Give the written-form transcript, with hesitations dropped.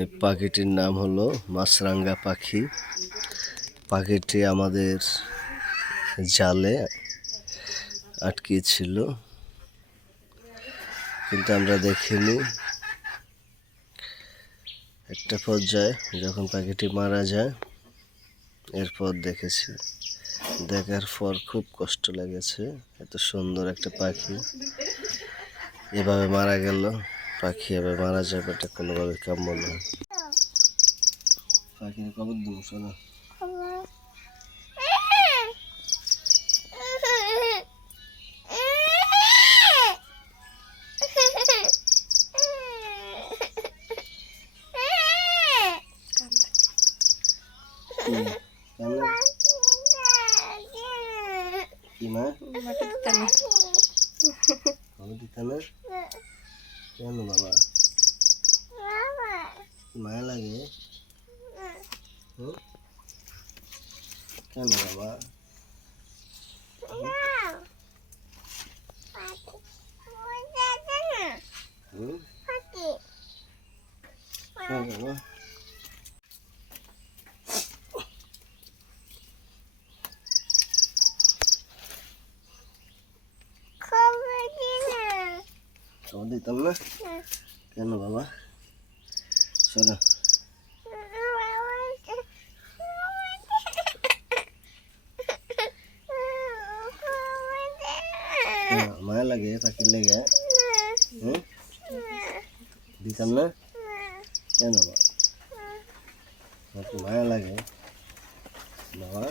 এই পাখিটির নাম হলো মাছরাঙা পাখি। পাখিটি আমাদের জালে আটকে ছিল, কিন্তু আমরা দেখিনি। একটা পর্যায়ে যখন পাখিটি মারা যায়, এরপর দেখেছি। দেখার পর খুব কষ্ট লেগেছে। এত সুন্দর একটা পাখি এভাবে মারা গেল। পাখি এভাবে মারা যাবে, এটা কোনোভাবে কাম্য নয়। পাখির কবর দেবো, শোনো। কি মা? খবর দিতে না? কেন বাবা? মায়া লাগে? কেন বাবা? বাবা খবর দিতাম না? কেন বাবা? শোনো, মায়া লাগে পাখির লেগে? দিতাম না? কেন বাবা? মায়া লাগে বাবা?